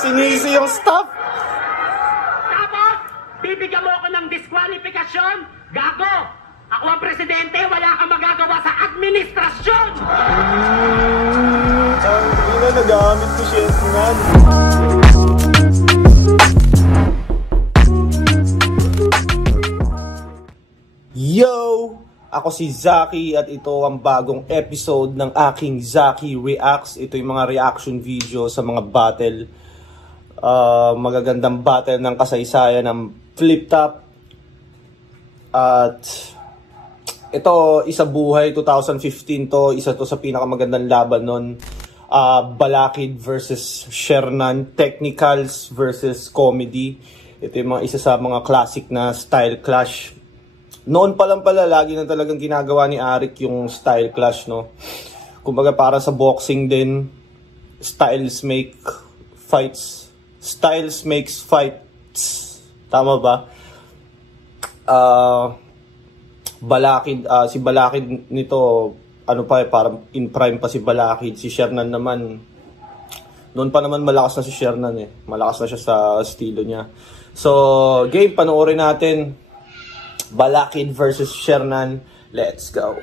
Sinisi yung staff. Tapos, bibigyan mo ako ng diskwalifikasyon? Gago! Ako ang presidente, wala kang magagawa sa administrasyon! Ang ina, nagamit ko siya yan. Yo! Ako si Zaki at ito ang bagong episode ng aking Zaki Reacts. Ito yung mga reaction video sa mga battle. Magagandang battle ng kasaysayan ng flip top. At ito, isa buhay 2015 to. Isa to sa pinakamagandang laban nun. Balakid versus Shernan. Technicals versus comedy. Ito yung mga isa sa mga classic na style clash. Noon pa lang pala, lagi na talagang ginagawa ni Arik yung style clash, no? Kumbaga para sa boxing din, styles make fights. Styles makes fights. Tama ba? Balakid, si Balakid nito, ano pa parang in prime pa si Balakid. Si Shernan naman, noon pa naman malakas na si Shernan eh. Malakas na siya sa estilo niya. So, game, panoorin natin. Balakid versus Shernan. Let's go.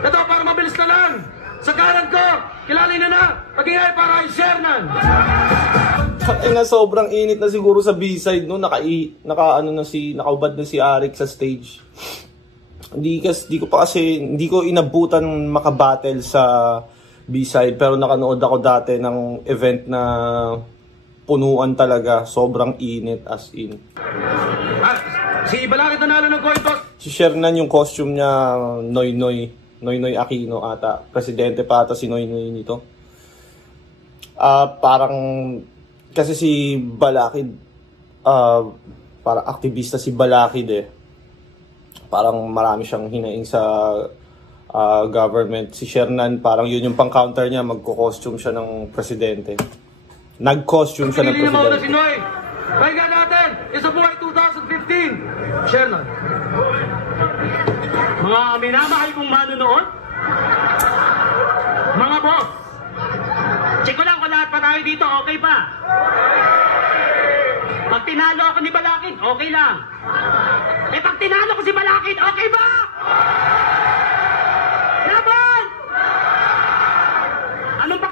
Ito, para mabilis na lang. Sa kanan ko, kilalin na. Pag-ingay para kay Shernan. Sobrang init na siguro sa B-side, no? Nakaubad na si Arik sa stage. Hindi ko inabutan makabattle sa B-side, pero nakanood ako dati ng event na punuan talaga. Sobrang init as in. Si Balakid nanalo ng coin toss. Si Shernan yung costume niya, Noynoy Aquino ata. Presidente pa ata si Noynoy nito. Parang, kasi si Balakid, parang aktivista si Balakid eh. Parang marami siyang hinaing sa government. Si Shernan, parang yun yung pang-counter niya, magko-costume siya ng presidente. Nag-costume siya ng presidente. Pahinga natin, isa buhay 2015, Shernan. Mga minamahal kong manonood, mga boss, check ko lang kung lahat pa tayo dito, okay pa? Pag tinalo ako ni Balakid, okay lang. Pag tinalo ko si Balakid, okay ba? Laban! Anong ba?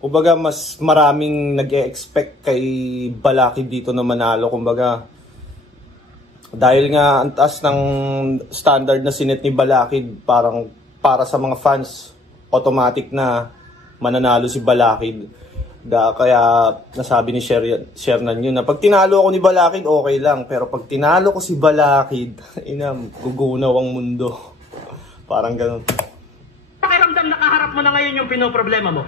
Kumbaga, mas maraming nag-e-expect kay Balakid dito na manalo. Kumbaga, dahil nga ang taas ng standard na sinet ni Balakid, parang para sa mga fans, automatic na mananalo si Balakid. Kaya nasabi ni Shernan yun na pag tinalo ako ni Balakid, okay lang. Pero pag tinalo ko si Balakid, gugunaw ang mundo. Parang ganun. Pakiramdam nakaharap mo na ngayon yung pinoproblema mo.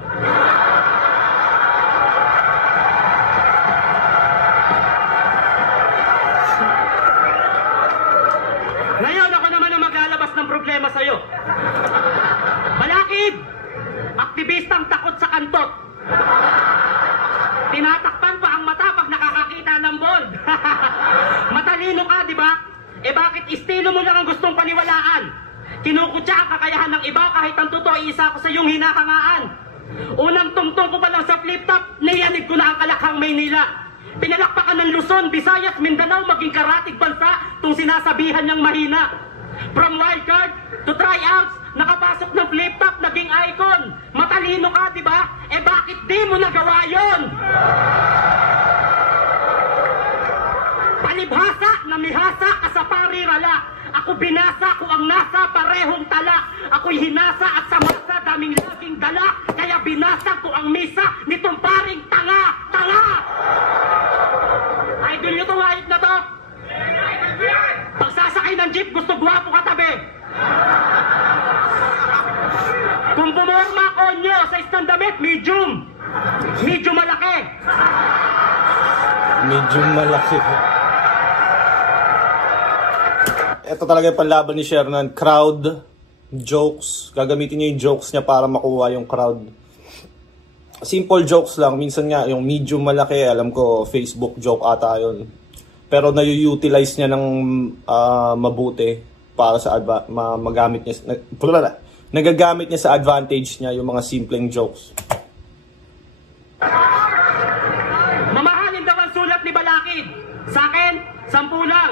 Ngayon ako naman ang maglalabas ng problema sa'yo. Balakid! Aktivistang takot sa kantot. Tinatakpan pa ang mata pag nakakakita ng bold. Matalino ka, di ba? Bakit estilo mo lang ang gustong paniwalaan? Kinukutya ang kakayahan ng iba kahit ang totoo isa ko sa iyong hinahangaan. Unang tungtong ko pa lang sa flip top, niyanig ko na ang Kalakhang Maynila. Pinalakpakan ng Luzon, Visayas, Mindanao, maging karatig bansa, tung sinasabihan niyang mahina. From wildcard to tryouts, nakapasok ng flip top, naging icon. Matalino ka, di ba? Bakit di mo nagawa yun? Palibhasa, namihasa, kasaparirala. Ako binasa ko ang nasa parehong tala. Ako'y hinasa at sa masa daming laging dala. Kaya binasa ko ang misa nitong paring tanga. Tanga! Idol nyo to, hayop na to. Pagsasakay ng jeep, gusto gwapo katabi. Kung pumorma ko nyo sa isang damit, medium. Medium malaki. Medium malaki. Ito talaga yung panlaban ni Shernan. Crowd, jokes. Gagamitin niya yung jokes niya para makuha yung crowd. Simple jokes lang. Minsan nga, yung medium malaki, alam ko, Facebook joke ata yun. Pero na-utilize niya ng mabuti para sa magamit niya. nagagamit niya sa advantage niya yung mga simpleng jokes. Mamahalin daw ang sulat ni Balakid. Sa akin, 10 lang.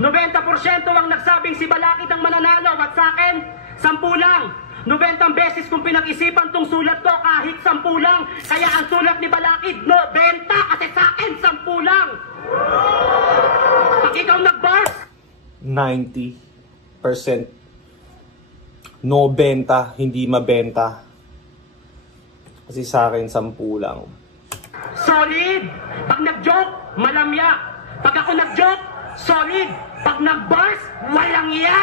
90% ang nagsabing si Balakid ang mananalo at sa akin, 10 lang. 90 beses kung pinag-isipan tong sulat ko kahit 10 lang. Kaya ang sulat ni Balakid, 90 kasi sa akin, 10 lang. Pag ikaw nag-bars, 90% no benta, hindi mabenta. Kasi sa akin, 10 lang. solid. Pag nag-joke, malamya. Pag ako nag-joke, solid. Pag nag-bars, walang iya.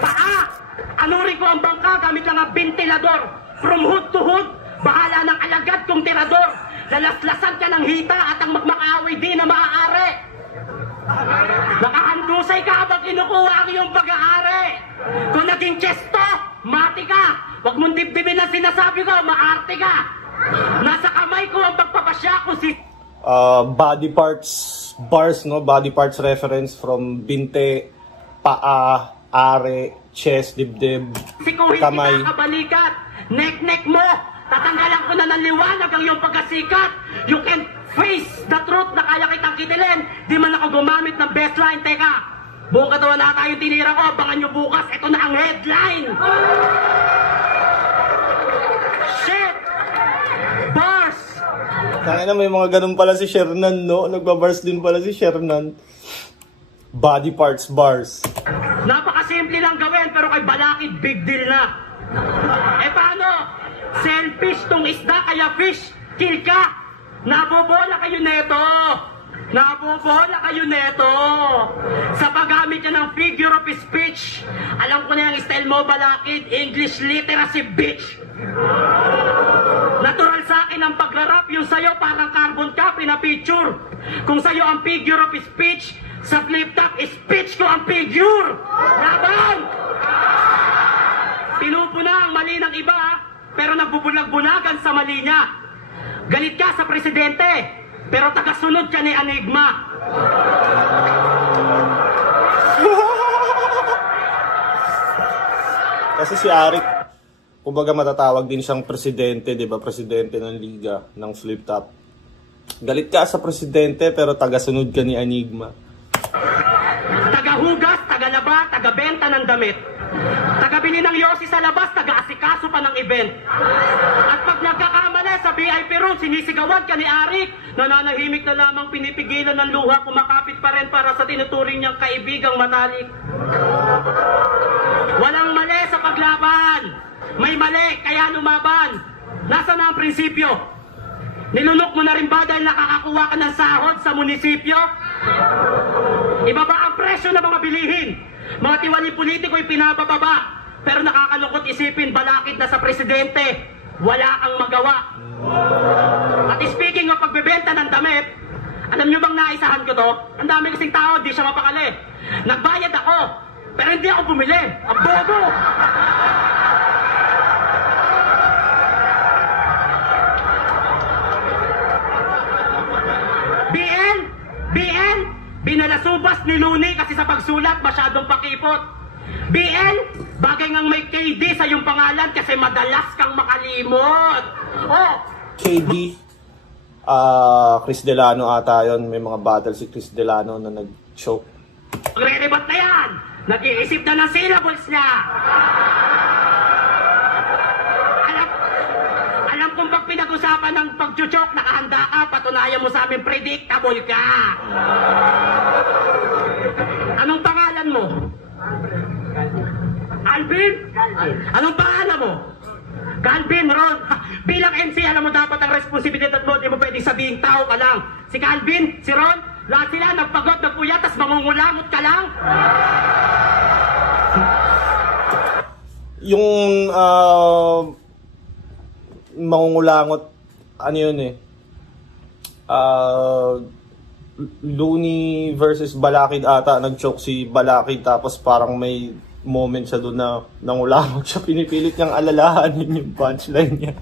Paa, anurin ko ang bangka gamit lang ang ventilador. From hood to hood, bahala ng alagad kong tirador. Lalaslasan ka ng hita at ang magmakaaway di na maaari. Nakahandusay ka habang kinukuha ang iyong pag-aari. Kung naging chesto, mati ka. Huwag mong dibdibin ang sinasabi ko, maarte ka. Nasa kamay ko ang pagpapasya ko si... body parts, bars, no? Body parts reference from binte, paa, are, chest, dibdib, Si Kuhin kamay. kita kabalikat. Nek-nek mo. Tatanggalan ko na ng liwanag ang iyong pagkasikat. You can face the truth na kaya kitang kitilin. Di man ako gumamit ng best line. Teka, buong katawan na tayong tinira ko. Abangan nyo bukas. Ito na ang headline. Shit! Bars! Tangina na, may mga ganun pala si Shernan, no? Nagbabars din pala si Shernan. Body parts, bars. Napakasimple lang gawin pero kay Balakid big deal na. Eh paano? Selfish tong isda kaya fish kill ka. Nabobola kayo neto. Nabobola kayo neto. Sa paggamit niya ng figure of speech. Alam ko na yung style mo Balakid, English literacy bitch. Natural sa akin ang pagrarap, yung sayo parang carbon copy na picture. Kung sayo ang figure of speech, sa flip top, speech ko ang figure. Laban! Pinupuna ang mali ng iba, pero nagbubulag-bulagan sa mali niya. Galit ka sa presidente, pero tagasunod ka ni Enigma. Kasi si Arik, kumbaga matatawag din siyang presidente, di ba? Presidente ng liga, ng flip top. Galit ka sa presidente, pero tagasunod ka ni Enigma. Tagahugas, tagalaba, tagabenta ng damit. Tagabili ng yosi sa labas, tagaasikaso pa ng event. At pag nagkakamali sa VIP room, sinisigawan ka ni Arik. Nananahimik na lamang pinipigilan ng luha, kumakapit pa rin para sa tinuturing niyang kaibigang matalik. Walang mali sa paglaban. May mali, kaya lumaban. Nasaan na ang prinsipyo? Nilunok mo na rin ba dahil nakakakuha ka ng sahod sa munisipyo? Ibaba ang presyo ng mga bilihin. Mga tiwali politiko'y pinabababa. Pero nakakalungkot isipin, Balakid na sa presidente, wala kang magawa. At speaking of pagbebenta ng damit, alam nyo bang naisahan ko to? Ang dami kasing tao, di siya mapakali. Nagbayad ako, pero hindi ako bumili. Ang bobo! BL, binalasubas ni Looney kasi sa pagsulat masyadong pakipot. BL, bagay ngang may KD sa iyong pangalan kasi madalas kang makalimot. Oh, KD, Chris Delano ata yun. May mga battle si Chris Delano na nag-choke. magre-rebat na yan. Nag-iisip na ng syllables niya. Alam kong pag pinag-usapan ng pag-chuchok, nakahanda ka, patunayan mo sa amin, predictable ka. Anong pangalan mo? Alvin? Anong pangalan mo? Calvin, Ron. Bilang MC, alam mo dapat ang responsibilidad mo, di mo pwedeng sabihin tao ka lang. Si Calvin, si Ron, lahat sila nagpagod, nagpuyat, tas mangungulangot ka lang. Yung mangungulangot, ano yun eh, Looney versus Balakid ata, nag-choke si Balakid tapos parang may moment siya doon na nangulangot siya, pinipilit niyang alalahanin yung punchline niya.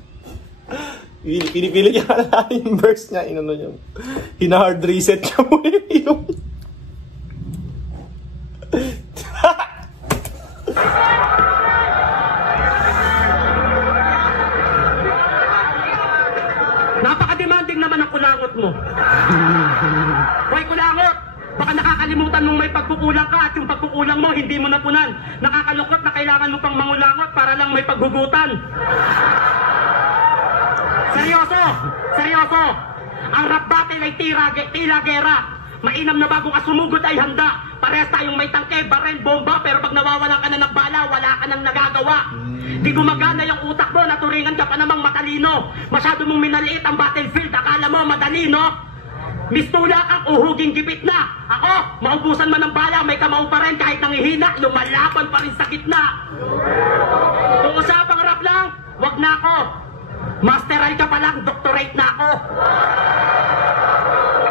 Pinipilit niyang alalahanin yung verse niya, inano niya, hina-hard reset niya mo yung galing naman ang kulangot mo. Hoy kulangot! Baka nakakalimutan mong may pagkukulang ka at yung pagkukulang mo hindi mo napunan. Nakakalungkot na kailangan mo pang mangulangot para lang may paghugutan. Seryoso! Seryoso! Ang rap battle ay tila gera. Mainam na bagong asumugod ay handa. Parehas tayong may tangke, barel, bomba, pero pag nawawalan ka na ng bala, wala ka nang nagagawa. Di gumagana yung utak mo, naturingan ka pa namang matalino. Masyado mong minaliit ang battlefield, akala mo madali, no? Mistula kang uhuging gipit na. Ako, maubusan man ng bala, may kamao pa rin kahit nangihina, lumalaban pa rin sa gitna. Kung usapang rap lang, wag na ako. Masteral ka pa lang, doctorate na ako.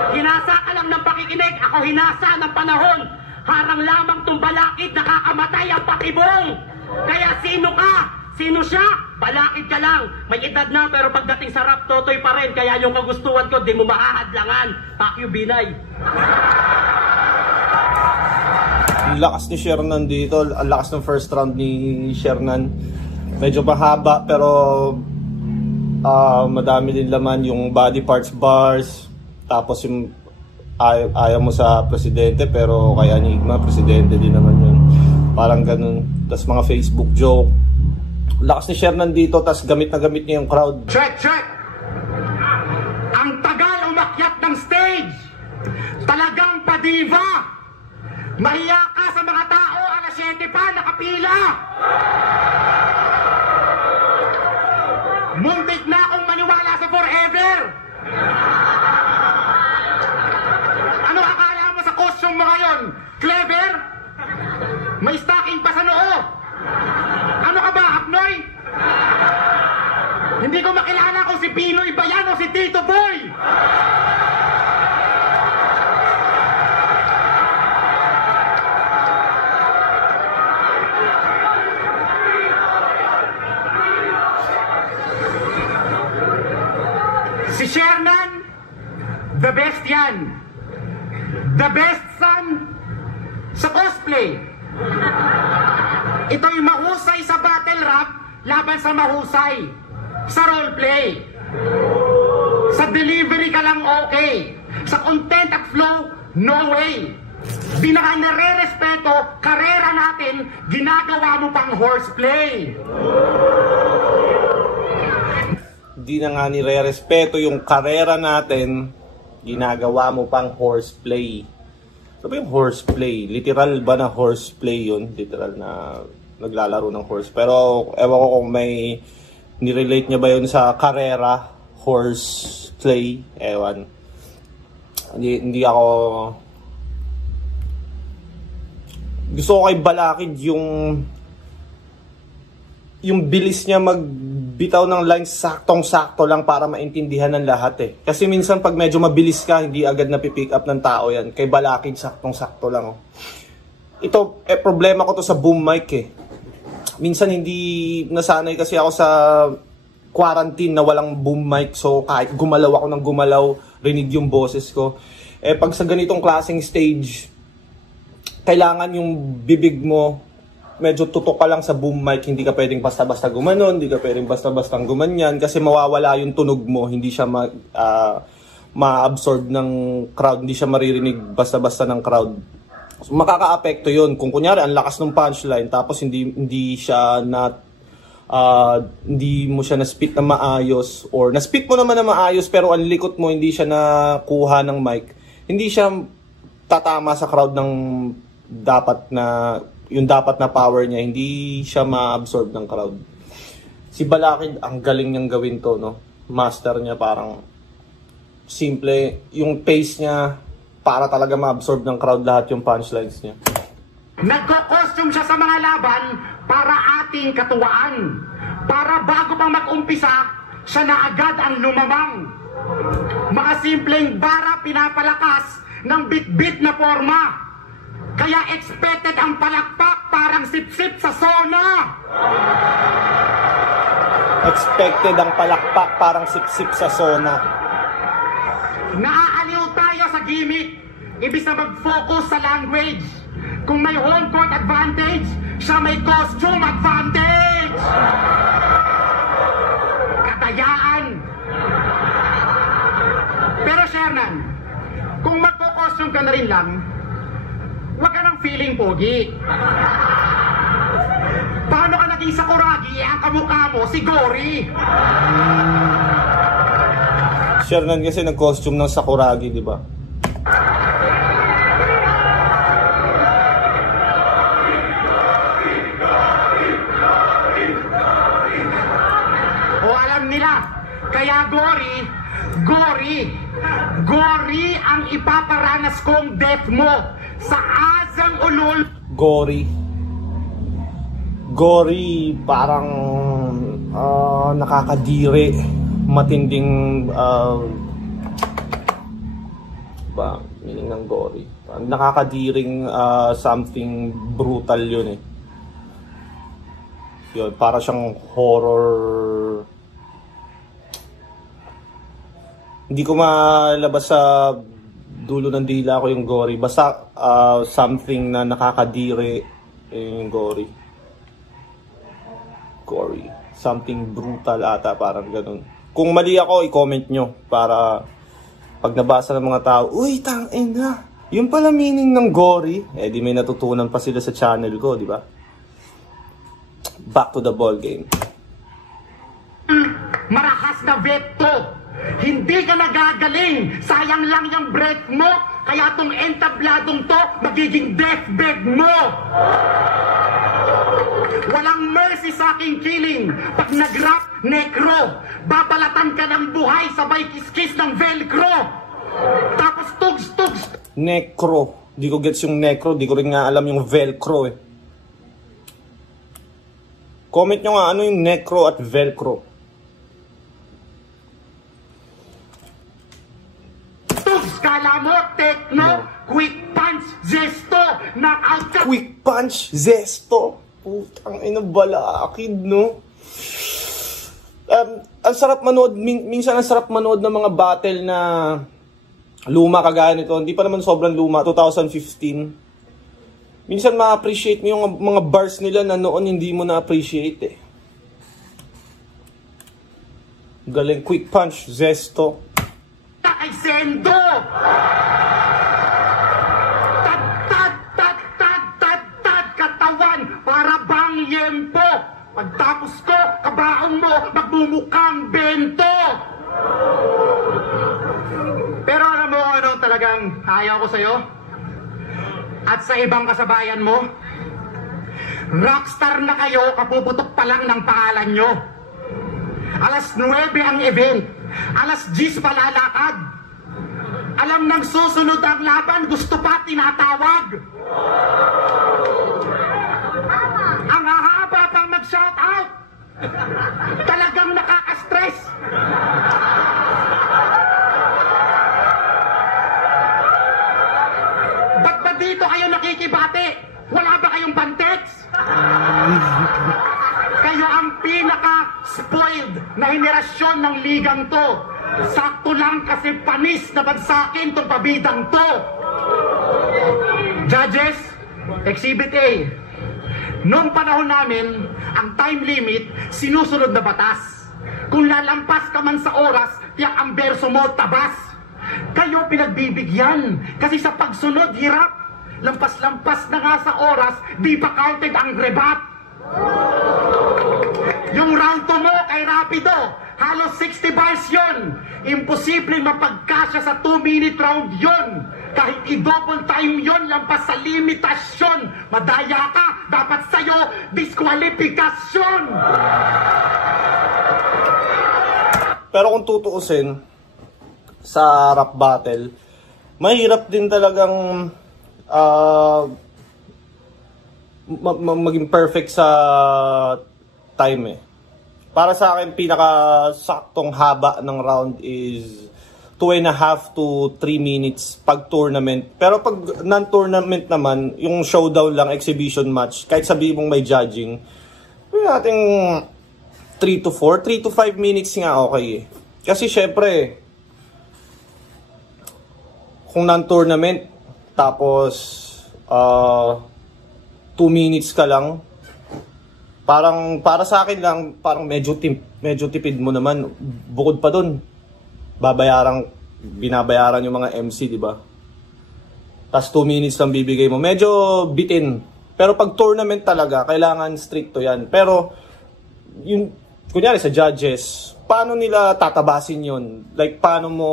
Hinasa ka lang ng pakikinig, ako hinasa ng panahon. Harang lamang tumbalakid, nakakamatay ang patibong. Kaya sino ka? Sino siya? Balakid ka lang. May edad na pero pagdating sa rap, totoy pa rin. Kaya yung kagustuhan ko, di mo mahahadlangan. Pakyo Binay. Ang lakas ni Shernan dito. Ang lakas ng first round ni Shernan. Medyo mahaba pero madami din laman yung body parts bars. Tapos yung ayaw mo sa presidente pero kay Enigma, presidente din naman yun. Parang ganun. Tapos mga Facebook joke. Lakas ni Shernan dito, tas gamit na gamit niya yung crowd. Check, check! Ang tagal umakyat ng stage! Talagang padiva! Mahiya ka sa mga tao, alas 7 pa, nakapila! Muntik na akong maniwala sa forever! Ano akala mo sa costume mo ngayon? Clever? May stocking pa sa noo! Ano ka ba, Hapnoy? Hindi ko makilala kung si Pinoy ba yan o si Tito Boy! Si Shernan, the best yan. The best son sa cosplay. Ito'y mahusay sa battle rap laban sa mahusay sa roleplay. Sa delivery ka lang okay. Sa content at flow, no way. Di na ka nare-respeto, karera natin, ginagawa mo pang horseplay. Di na nga nire-respeto yung karera natin, ginagawa mo pang horseplay. Sabi yung horseplay, literal ba na horseplay yun? Literal na naglalaro ng horse. Pero ewan ko kung may nirelate niya ba yun sa karera, horseplay, ewan. Hindi ako... Gusto ko kay Balakid yung bilis niya magbitaw ng lines saktong-sakto lang para maintindihan ng lahat eh. Kasi minsan pag medyo mabilis ka, hindi agad napipick up ng tao yan. Kay Balakid, saktong-sakto lang. Oh. Ito, problema ko to sa boom mic eh. Minsan hindi nasanay kasi ako sa quarantine na walang boom mic. So kahit gumalaw ako ng gumalaw, rinig yung boses ko. Pag sa ganitong klaseng stage, kailangan yung bibig mo medyo tutok ka lang sa boom mic, hindi ka pwedeng basta-basta gumanon, hindi ka pwedeng basta-basta gumanyan kasi mawawala yung tunog mo, hindi siya ma-absorb ng crowd, hindi siya maririnig basta-basta ng crowd. So, makaka-apekto yun. Kung kunyari, ang lakas ng punchline, tapos hindi mo siya na-spit na maayos, or na-spit mo naman na maayos, pero ang likot mo, hindi siya nakuha ng mic, hindi siya tatama sa crowd ng yung dapat na power niya, hindi siya ma-absorb ng crowd. Si Balakid, ang galing niyang gawin to, no? Master niya, parang simple, yung pace niya, para talaga ma-absorb ng crowd lahat yung punchlines niya. Nagko-costume siya sa mga laban para ating katuwaan. Para bago pang mag-umpisa, siya na agad ang lumamang. Mga simpleng bara pinapalakas ng bit-bit na forma. Kaya expected ang palakpak parang sip-sip sa sona. Expected ang palakpak parang sip-sip sa sona. Naaaliw tayo sa gimmick, ibig na mag-focus sa language. Kung may home court advantage, siya may costume advantage. Katayaan. lang, wag ka ng feeling pogi. Paano ka naging Sakuragi? Ang kamukha mo, si Gory. Si Hernan kasi nag-costume ng Sakuragi, di ba? O alam nila, kaya Gory ang ipaparanas kong death mo sa Azang Ulul. Gory, parang nakakadiri, matinding ba, meaning ng gory. Nakakadiring something brutal yun eh. Yun, para siyang horror. Hindi ko malabas sa dulo ng dila ko yung gory. Basta something na nakakadiri yung gory. Something brutal ata, parang ganun. Kung mali ako, i-comment nyo para pag nabasa ng mga tao, uy, tangina, yun pala meaning ng gory. Eh di may natutunan pa sila sa channel ko, di ba? Back to the ball game. Marahas na veto. Hindi ka nagagaling. Sayang lang yung breath mo. Kaya tong entabladong to, magiging deathbed mo. Walang mercy sa aking killing. Pag nag-rap, necro. Babalatan ka ng buhay sabay kiskis ng velcro. Tapos tugs. Necro. Di ko gets yung necro. Di ko rin nga alam yung velcro eh. Comment nyo nga ano yung necro at velcro. Tugs, kala mo, techno, quick punch, zesto, knockout ka. Quick punch, zesto. Putang ina, balakid, no? Ang sarap manood, minsan ang sarap manood ng mga battle na luma kagaya nito. Hindi pa naman sobrang luma, 2015. Minsan ma-appreciate mo yung mga bars nila na noon hindi mo na-appreciate eh. Galing, quick punch, zesto. Ay, sendo! Katawan para bang yempo. Pagtapos ko, kabaong mo, magmumukhang bento. Pero alam mo ano talagang ayaw ko sa'yo? At sa ibang kasabayan mo? Rockstar na kayo, kapuputok pa lang ng pangalan nyo. Alas 9 ang event. Alas 10 palalakad. Alam nang susunod ang laban, gusto pa tinatawag. Ang hahaba pang mag-shoutout. Talagang nakaka-stress. Ba't ba dito kayo nakikibate? Wala ba kayong bantex? Kayo ang pinaka-spoiled na henerasyon ng ligang to. Sakto lang kasi panis na bagsakin tong pabidang to. Judges, Exhibit A. Noong panahon namin, ang time limit, sinusunod na batas. Kung lalampas ka man sa oras, tiyak ang berso mo tabas. Kayo pinagbibigyan kasi sa pagsunod hirap. Lampas-lampas na nga sa oras, di pa counted ang rebat. Yung round 2 mo kay Rapido, halos 60 bars yun. Imposible mapagkasya sa 2-minute round yun. Kahit i-double time yun, lampas sa limitasyon. Madaya ka, dapat sa'yo, diskwalifikasyon. Pero kung tutuusin, sa rap battle, mahirap din talagang maging perfect sa time eh. Para sa akin, pinaka-saktong haba ng round is 2.5 to 3 minutes pag tournament. Pero pag non-tournament naman, yung showdown lang, exhibition match, kahit sabihin mong may judging, may nating 3 to 4, 3 to 5 minutes nga okay eh. Kasi syempre, kung non-tournament, tapos 2 minutes ka lang, parang para sa akin lang, parang medyo tipid mo naman. Bukod pa dun, binabayaran yung mga MC, di ba? tas 2 minutes lang bibigay mo. Medyo bitin. Pero pag tournament talaga, kailangan stricto yan. Pero, yung, kunyari sa judges, paano nila tatabasin yun? Like, paano mo,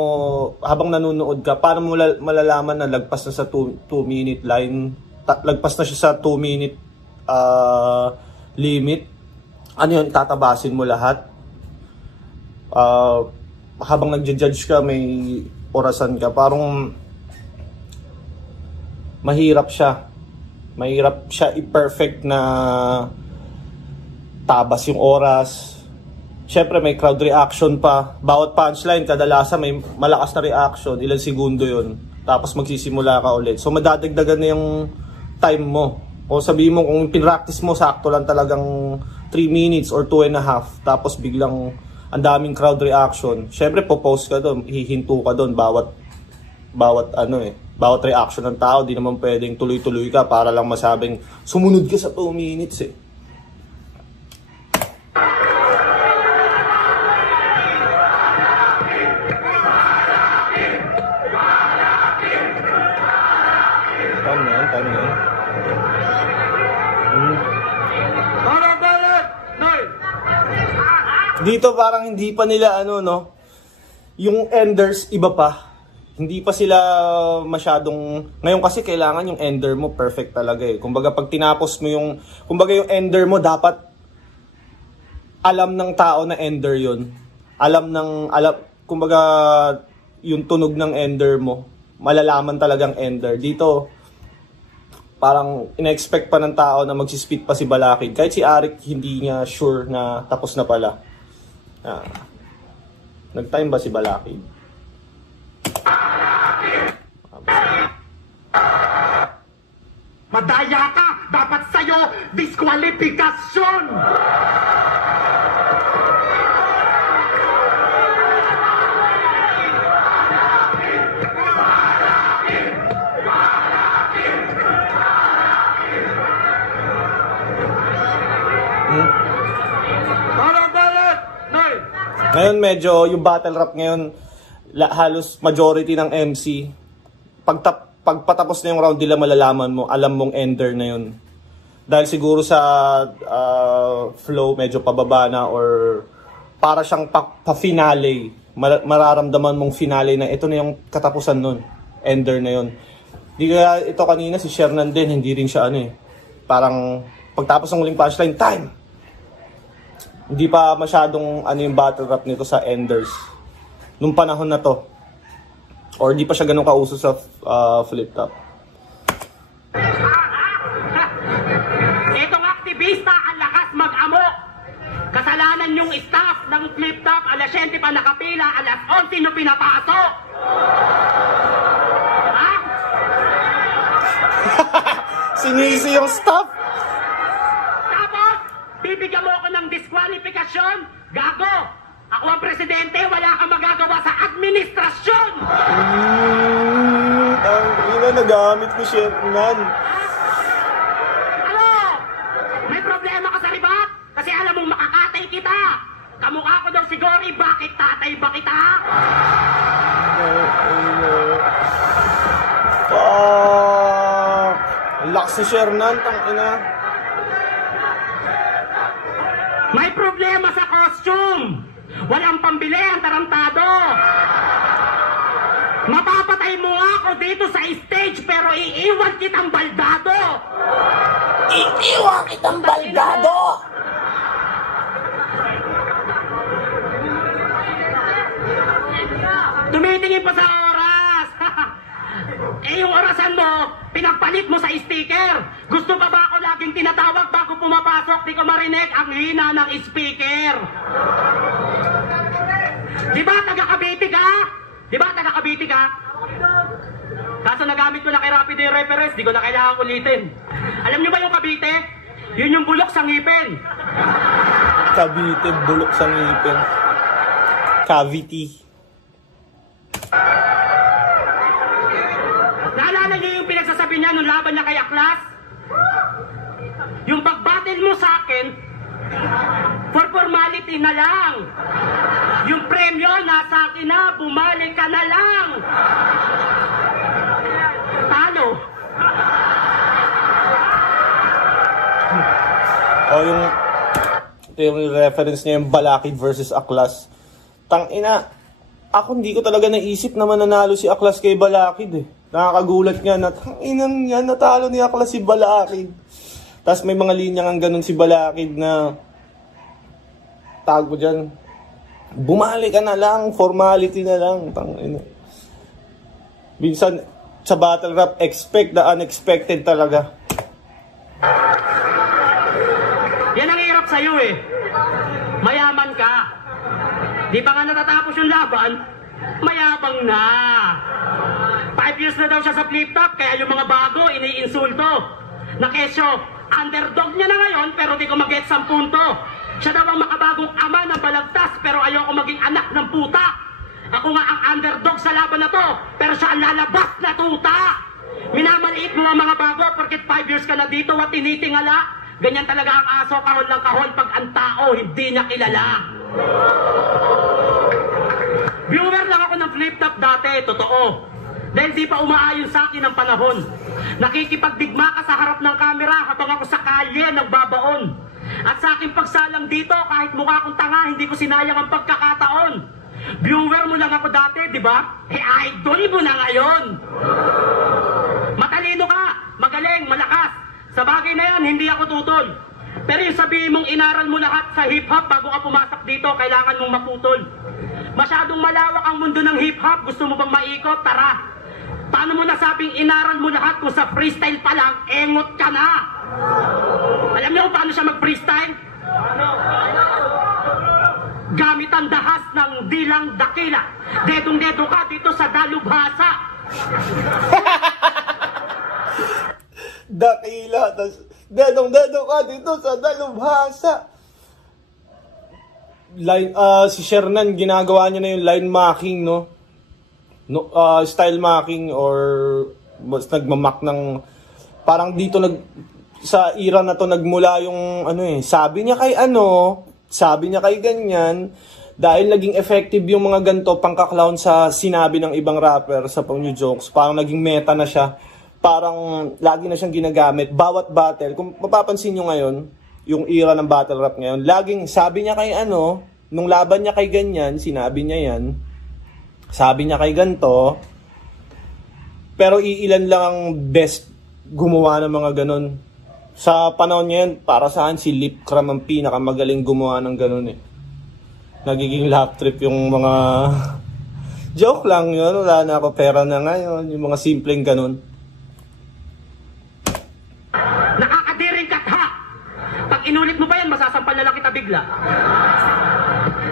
habang nanonood ka, paano mo malalaman na lagpas na sa 2-minute line? Lagpas na siya sa 2-minute limit? Ano yun, tatabasin mo lahat? Habang nagja-judge ka, may orasan ka. Parang, mahirap siya. Mahirap siya i-perfect na tabas yung oras. Siyempre may crowd reaction pa. Bawat punchline, kadalasan may malakas na reaction. Ilang segundo yun. Tapos magsisimula ka ulit. So madadagdagan na yung time mo. O sabihin mo kung pinractice mo, sakto lang talagang 3 minutes or 2.5. Tapos biglang ang daming crowd reaction. Siyempre popost ka doon, hihinto ka doon bawat reaction ng tao. Di naman pwedeng tuloy-tuloy ka para lang masabing sumunod ka sa 2 minutes eh. Time yan. Dito parang hindi pa nila yung enders iba pa. Hindi pa sila masyadong, ngayon kasi kailangan yung ender mo perfect talaga eh. Kumbaga pag tinapos mo yung ender mo dapat alam ng tao na ender yun. Kumbaga yung tunog ng ender mo, malalaman talagang ender. Dito parang ina-expect pa ng tao na magsispit pa si Balakid. Kahit si Arik hindi niya sure na tapos na pala. Nag-time ba si Balakid? Madaya ka! Dapat sa'yo diskwalifikasyon! Ngayon medyo yung battle rap ngayon halos majority ng MC pagpatapos na yung round nila malalaman mo, alam mong ender na yun. Dahil siguro sa flow medyo pababa na or para siyang pa-finale. Mararamdaman mong finale na ito na yung katapusan nun. Ender na yun. Di kaya ito kanina si Shernan din, hindi rin siya parang pagtapos ng uling punchline, time! Hindi pa masyadong yung battle rap nito sa enders. Nung panahon na to. Or di pa siya ganun kauso sa flip top. Itong aktivista ang lakas mag-amok. Kasalanan yung staff ng flip top. Alas 7 pa nakapila, alas 11 na pinapasok. Ha? Sinisi yung staff. Tapos, bibigyan mo ako ng diskwalifikasyon? Gago! Ako ang presidente, wala kang magagawa sa administrasyon! Ang ina nagamit ni Shernan. Ano? May problema ka sa ribat? Kasi alam mong makakatay kita! Kamukha ko daw si Gory, bakit tatay ba kita? Ang lakas ni Shernan, tangina. May problema sa costume! Walang pambili ang tarantado! Mapapatay mo ako dito sa stage pero iiwan kitang baldado! Iiwan kitang baldado! Tumitingin pa sa oras! Yung orasan mo, pinagpalit mo sa sticker! Gusto pa ba ako laging tinatawag bago pumapasok? Di ko marinig ang hina ng speaker! Di ba taga-Cavite ka? Di ba taga-Cavite ka? Kaso nagamit ko na kay Rapid yung reference, di ko na kailangan ulitin. Alam nyo ba yung Cavite? Yun yung bulok sa ngipin. Cavite, bulok sa ngipin. Cavity. Naalala nyo yung pinagsasabi niya nung laban niya kay Aklas? Yung pag-battle mo sa akin, for formality na lang. Yung premyo nasa akin na, bumalik ka na lang. Talo. Ito yung reference niya, yung Balakid versus Aklas. Tangina, ako hindi ko talaga naisip na mananalo si Aklas kay Balakid eh. Nakakagulat nga na, tanginang yan, natalo ni Aklas si Balakid. Tapos may mga linya kang ganun si Balakid na, tawag mo dyan, bumalik ka na lang, formality na lang. Tangina. Minsan, sa battle rap, expect the unexpected talaga. Yan ang hirap sa'yo eh. Mayaman ka. Di pa nga natatapos yung laban, mayabang na. 5 years na daw siya sa flip top, kaya yung mga bago, iniinsulto. Na kesyo, underdog niya na ngayon, pero di ko mag-get 10 punto. Siya daw ang makabagong ama ng balagtas, pero ayoko maging anak ng puta. Ako nga ang underdog sa laban na to, pero siya ang lalabas na tuta. Minamaliit mo ang mga bago, porket 5 years ka na dito at tinitingala. Ganyan talaga ang aso, kahon lang kahon pag ang tao hindi niya kilala. Viewer lang ako ng flip top dati, totoo. Dahil di pa umaayon sa akin ang panahon. Nakikipagdigma ka sa harap ng kamera habang ako sa kalye nagbabaon. At sa aking pagsalang dito, kahit mukha akong tanga, hindi ko sinayang ang pagkakataon. Viewer mo lang ako dati, di ba? Idol mo na ngayon. Matalino ka, magaling, malakas. Sa bagay na yan, hindi ako tutol. Pero yung sabihin mong inaral mo lahat sa hip-hop bago ka pumasok dito, kailangan mong maputol. Masyadong malawak ang mundo ng hip-hop, gusto mo bang maikot? Tara. Paano mo nasabing inaral mo lahat kung sa freestyle pa lang, engot ka na? Alam niyo kung paano siya mag-freestyle? Gamit ang dahas ng dilang dakila. Dedong-dedo ka dito sa dalubhasa. Dakila, tas dedong-dedo ka dito sa dalubhasa. Si Shernan, ginagawa niya na yung line marking, no? Style marking or mas nagmamak ng parang dito sa era na to nagmula yung sabi niya kay ganyan dahil naging effective yung mga ganito pangka-clown sa sinabi ng ibang rapper sa pang new jokes, parang naging meta na siya, parang lagi na siyang ginagamit bawat battle. Kung mapapansin nyo ngayon yung era ng battle rap ngayon, laging sabi niya kay nung laban niya kay ganyan, sinabi niya yan, sabi niya kay ganto, pero iilan lang ang best gumawa ng mga ganon. Sa panahon niya yan, para saan si Lip Cram ang pinakamagaling gumawa ng ganon eh. Nagiging lap trip yung mga joke lang yun, wala na ako pera na ngayon, yung mga simpleng ganon. Nakakadiring katha! Pag inulit mo pa yan, masasampal na lang kita bigla.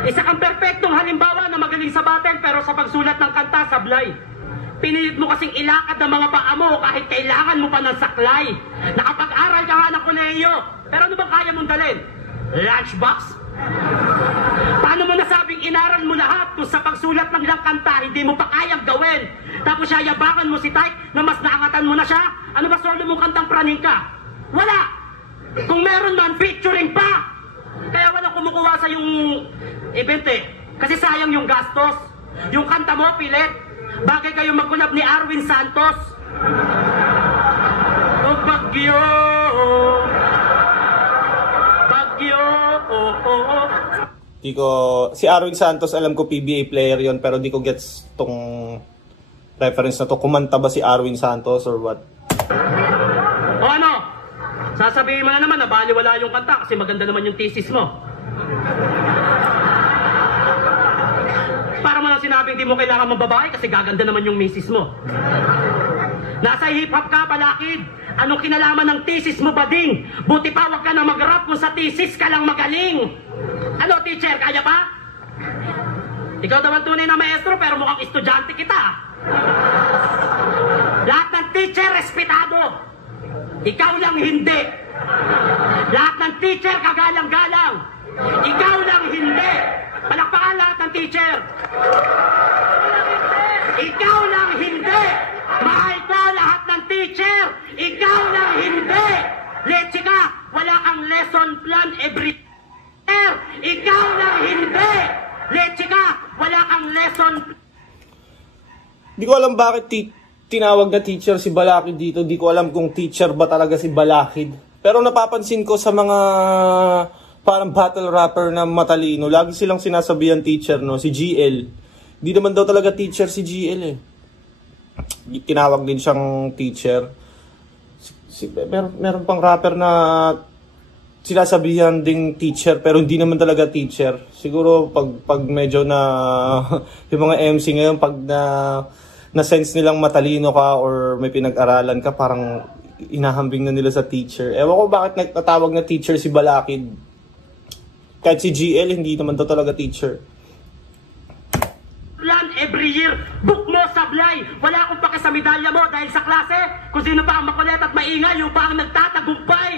Isa kang perfectong halimbawa na magaling sa battle pero sa pagsulat ng kanta, sablay. Pinilit mo kasing ilakad ng mga paa mo kahit kailangan mo pa ng saklay. Nakapag-aral ka nga ng kolehiyo, pero ano bang kaya mong dalhin? Lunchbox? Paano mo nasabing inaral mo lahat kung sa pagsulat ng ilang kanta hindi mo pa kayang gawin? Tapos yayabangan mo si Tyke na mas naangatan mo na siya? Ano ba solo mong kantang praning ka? Wala! Kung meron man, featuring pa! Kaya walang kumukuha sa yung event eh. Kasi sayang yung gastos. Yung kanta mo, pilit. Bagay kayo magkulab ni Arwin Santos. O bagyo. Bagyo. Si Arwin Santos, alam ko PBA player yon, pero di ko gets tong reference na to. Kumanta ba si Arwin Santos or what? O ano? Sasabihin mo na naman na baliwala yung kanta kasi maganda naman yung thesis mo. Para mo lang sinabing di mo kailangan mong babae kasi gaganda naman yung misis mo. Nasa hip-hop ka, Balakid. Anong kinalaman ng thesis mo, bading? Buti pa wag ka na mag-rap kung sa thesis ka lang magaling. Ano, teacher, kaya pa? Ikaw naman tunay na maestro pero mukhang estudyante kita. Lahat ng teacher, respetado. Ikaw lang hindi. Lahat ng teacher, kagalang-galang. Ikaw lang hindi. Palakpakan lahat ng teacher. Ikaw lang hindi. Mahal ko lahat ng teacher. Ikaw lang hindi. Leche ka, wala kang lesson plan every year. Ikaw lang hindi. Leche ka, wala kang lesson plan. Di ko alam bakit tinawag na teacher si Balakid dito. Di ko alam kung teacher ba talaga si Balakid. Pero napapansin ko sa mga parang battle rapper na matalino, lagi silang sinasabihan teacher, no? Si GL. Hindi naman daw talaga teacher si GL eh. Tinawag din siyang teacher. Meron pang rapper na sinasabihan ding teacher pero hindi naman talaga teacher. Siguro pag medyo na yung mga MC ngayon pag na sense nilang matalino ka or may pinag-aralan ka, parang inahambing na nila sa teacher. Ewan ko bakit nagtatawag na teacher si Balakid. Kahit si GL hindi naman daw talaga teacher. Plan every year, book mo sablay. Wala akong pake sa medalya mo dahil sa klase, kung sino pa ang makulit at maingay, yung pa ang nagtatagumpay.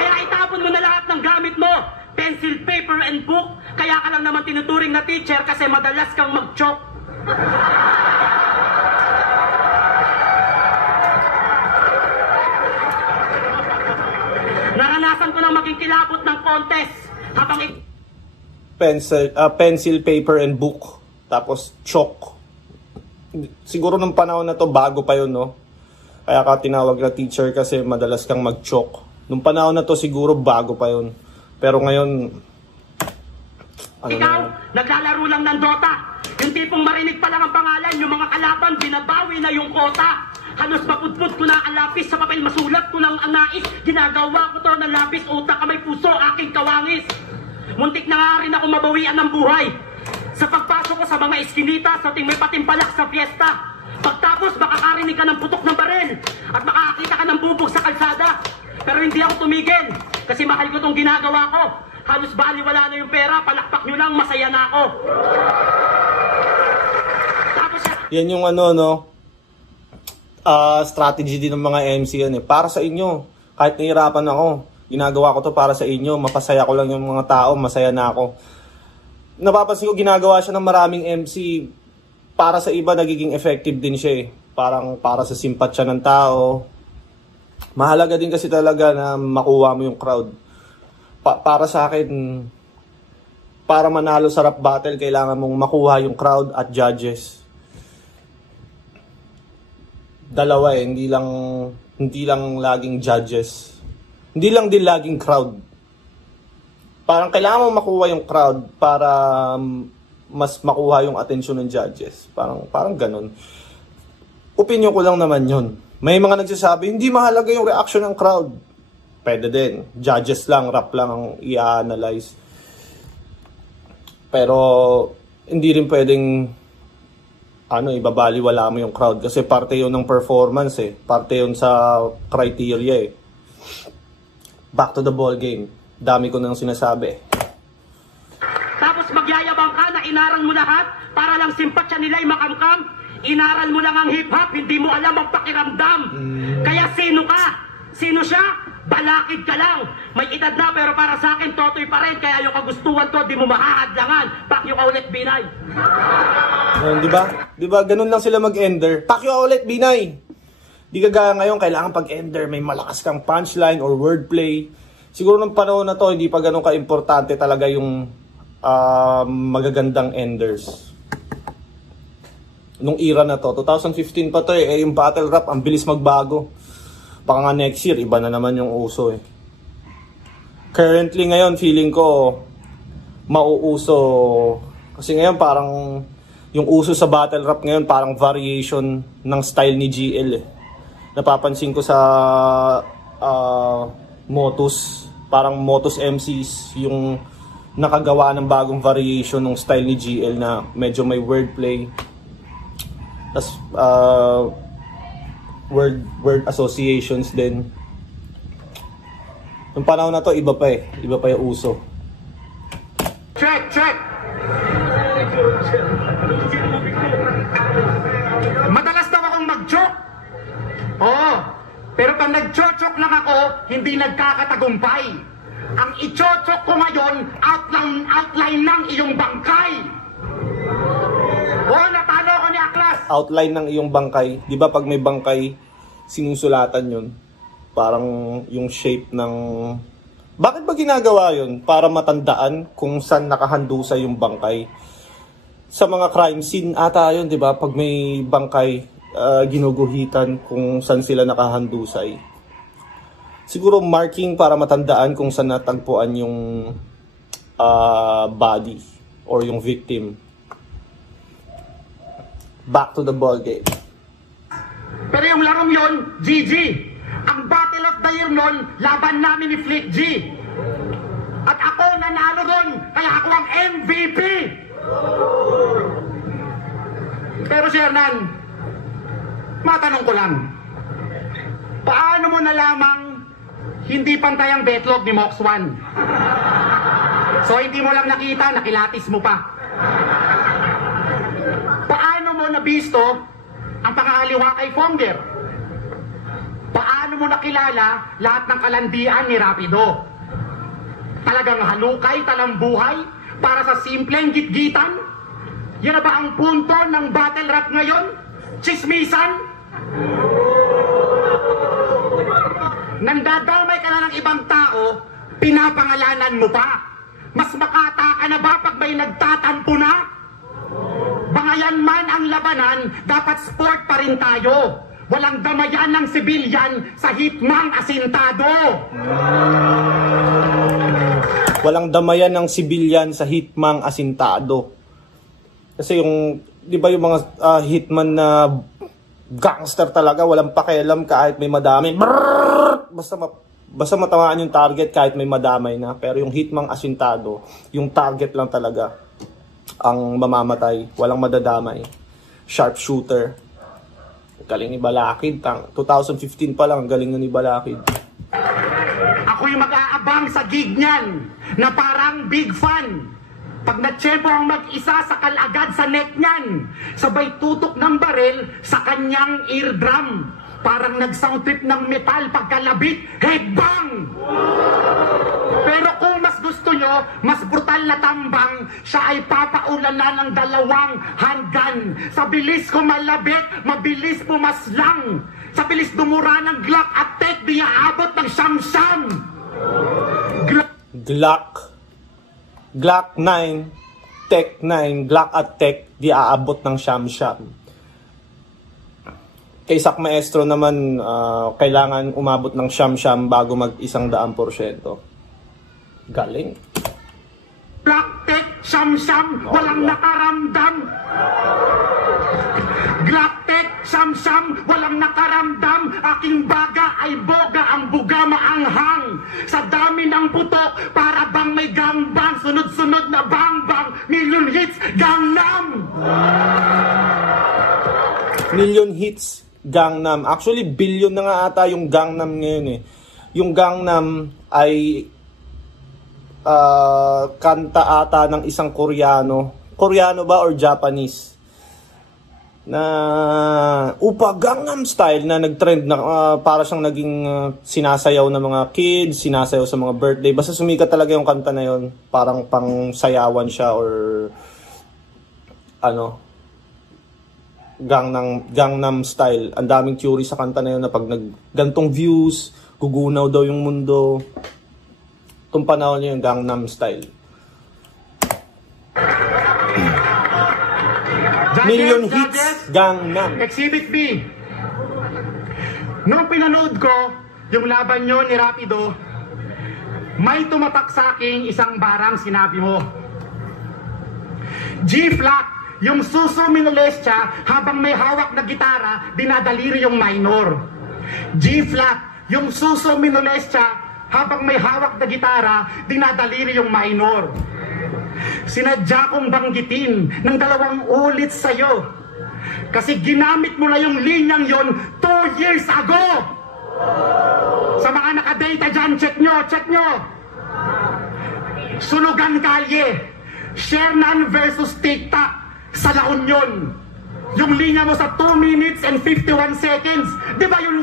Kaya itapon mo na lahat ng gamit mo, pencil, paper, and book. Kaya ka lang naman tinuturing na teacher kasi madalas kang mag-choke. Naranasan ko nang maging kilabot ng contest habang pencil, paper, and book. Tapos chalk. Siguro nung panahon na to, bago pa yun, no? Kaya ka tinawag na teacher kasi madalas kang mag-chalk. Nung panahon na to, siguro bago pa yun. Pero ngayon, ikaw, naglalaro lang ng Dota. Yung tipong marinig pa lang ang pangalan, yung mga kalaban, binabawi na yung kota. Halos mapudpud ko na ang lapis sa papel, masulat ko lang ang nais. Ginagawa ko to ng lapis, utak, kamay, puso, aking kawangis. Muntik na nga rin ako mabawian ng buhay. Sa pagpasok ko sa mga eskinita, sa ting may patimpalak sa fiesta. Pagtapos, makakarinig ka ng putok ng baril. At makakakita ka ng bubog sa kalsada. Pero hindi ako tumigil. Kasi mahal ko tong ginagawa ko. Halos baliwala na yung pera, palakpak nyo lang, masaya na ako. Tapos yan yung strategy din ng mga MC yan eh. Para sa inyo, kahit nahihirapan ako, ginagawa ko to para sa inyo, mapasaya ko lang yung mga tao, masaya na ako. Napapansin ko ginagawa siya ng maraming MC, para sa iba nagiging effective din siya eh. Parang para sa simpatsya ng tao. Mahalaga din kasi talaga na makuha mo yung crowd. Para sa akin, para manalo sa rap battle, kailangan mong makuha yung crowd at judges. Dalawa eh, hindi lang laging judges. Hindi lang din laging crowd. Parang kailangan mo makuha yung crowd para mas makuha yung atensyon ng judges. Parang ganun. Opinion ko lang naman yun. May mga nagsasabi, hindi mahalaga yung reaction ng crowd. Pwede din. Judges lang, rap lang ang i-analyze. Pero hindi rin pwedeng ibabaliwala mo yung crowd. Kasi parte yun ng performance eh. Parte yun sa criteria eh. Back to the ball game. Dami ko nang sinasabi. tapos magyayabang ka na inaral mo lahat para lang simpatsya nila'y makamkam. Inaral mo lang ang hip-hop, hindi mo alam ang pakiramdam. Kaya sino ka? Sino siya? Balakid ka lang. May edad na pero para sa akin, totoy pa rin. Kaya yung kagustuhan ko, di mo mahahadlangan. Pakyo ka ulit, Binay. Di ba? Ganun lang sila mag-ender. Pakyo ka ulit, Binay. Di kagaya ngayon, kailangan pag-ender, may malakas kang punchline or wordplay. Siguro nung panahon na to, hindi pa ganun ka-importante talaga yung magagandang enders. Nung era na to, 2015 pa to eh, yung battle rap, ang bilis magbago. Baka nga next year, iba na naman yung uso eh. Currently ngayon, feeling ko, mauuso. Kasi ngayon parang, yung uso sa battle rap ngayon, parang variation ng style ni GL eh. Napapansin ko sa Motus, parang Motus MCs, yung nakagawa ng bagong variation ng style ni GL na medyo may wordplay. Tas word associations din. Yung panahon na to, iba pa eh. Iba pa yung uso. Check! Madalas daw akong mag-joke. Oo. Pero pag nag-joke lang ako, hindi nagkakatagumpay. Ang i-joke ko ngayon, outline ng iyong bangkay. Oo, natalo ko ni Aklas. Outline ng iyong bangkay. Di ba pag may bangkay, sinusulatan yun? Parang yung shape ng... Bakit ba ginagawa yun? Para matandaan kung saan nakahandusay yung bangkay. Sa mga crime scene ata yun, di ba? Pag may bangkay, ginuguhitan kung saan sila nakahandusay. siguro marking para matandaan kung saan natagpuan yung body or yung victim. Back to the ball game. Pero yung larong yun, GG. Ang Battle of the Year nun, laban namin ni Flick G. At ako nanalo ron, kaya ako ang MVP. Pero si Hernan, matanong ko lang, paano mo nalamang hindi pantay ang betlog ni Mox 1? So hindi mo lang nakita, nakilatis mo pa. Paano mo nabisto ang pangangaliwa kay Fonger? Paano mo nakilala lahat ng kalandian ni Rapido? Talagang halukay, talambuhay para sa simpleng gitgitan? Yan na ba ang punto ng battle rap ngayon? Chismisan? Nandadamay ka na ng ibang tao, pinapangalanan mo pa. Mas makata ka na ba pag may nagtatampo na? Bangayan man ang labanan, dapat sport pa rin tayo. Walang damayan ng sibilyan sa hitmang asintado. Walang damayan ng sibilyan sa hitmang asintado. Kasi yung, di ba yung mga hitman na gangster talaga, walang pakialam kahit may madami. Basta matamaan yung target kahit may madamay na. Pero yung hitmang asintado, yung target lang talaga ang mamamatay. Walang madadamay. Sharpshooter. Galing ni Balakid. 2015 pa lang, galing na ni Balakid. Ako'y mag-aabang sa gig niyan na parang big fan. Pag natsyempo ang mag-isa sa kalagad sa neck niyan, sabay tutok ng baril sa kanyang eardrum. Parang nag-sound trip ng metal pagkalabit, headbang! Pero kung mas gusto nyo, mas brutal na tambang, siya ay papaulan na ng 2 handgun. Sa bilis ko malabit, mabilis pumaslang. Sa bilis dumura ng Glock at Tech, di aabot ng siyam-siyam. Glock 9, Tech 9, Glock at Tech, di aabot ng siyam-siyam. Kay Sak Maestro naman, kailangan umabot ng siyam-siyam bago mag 100%. Galing. Glock, Tech, siyam-siyam, walang nakaramdam. Glock, Tech, siyam-siyam, walang nakaramdam. Aking baga ay boga, ang buga maanghang. Sa dami ng putok, para bang may gangbang. Sunod-sunod na bang-bang, million hits, Gangnam. Million hits, Gangnam. Actually, billion na nga ata yung Gangnam ngayon eh. Yung Gangnam ay kanta ata ng isang Koreano. Koreano ba or Japanese? Na Upa Gangnam Style na nagtrend na para siyang naging sinasayaw ng mga kids, sinasayaw sa mga birthday. Basta sumikat talaga yung kanta na yon. Parang pang sayawan siya or ano, Gangnam Style. Ang daming theory sa kanta na yun na pag gantong views, gugunaw daw yung mundo. Itong panahon niya yung Gangnam Style. Million hits, Gangnam. Exhibit B. Nung pinanood ko yung laban nyo ni Rapido, may tumatak sa akin isang barang sinabi mo. G-flat. Yung suso minolestya, habang may hawak na gitara, dinadaliri yung minor. G-flat, yung suso minolestya, habang may hawak na gitara, dinadaliri yung minor. Sinadya kong banggitin ng 2 ulit sa'yo. Kasi ginamit mo na yung linyang yon 2 years ago. Sa mga nakadata dyan, check nyo. Sunugan Kalye, Shernan versus TikTok. Sa La Union, yung linya mo sa 2 minutes and 51 seconds, di ba yun?